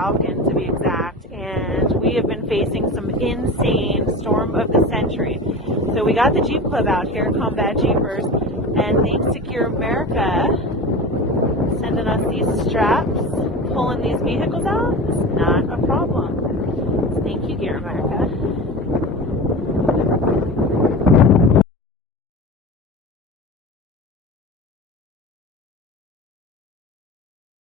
Falcon to be exact, and we have been facing some insane storm of the century. So we got the Jeep Club out here, Combat Jeepers, and thanks to GearAmerica sending us these straps, pulling these vehicles out, it's not a problem. Thank you, GearAmerica.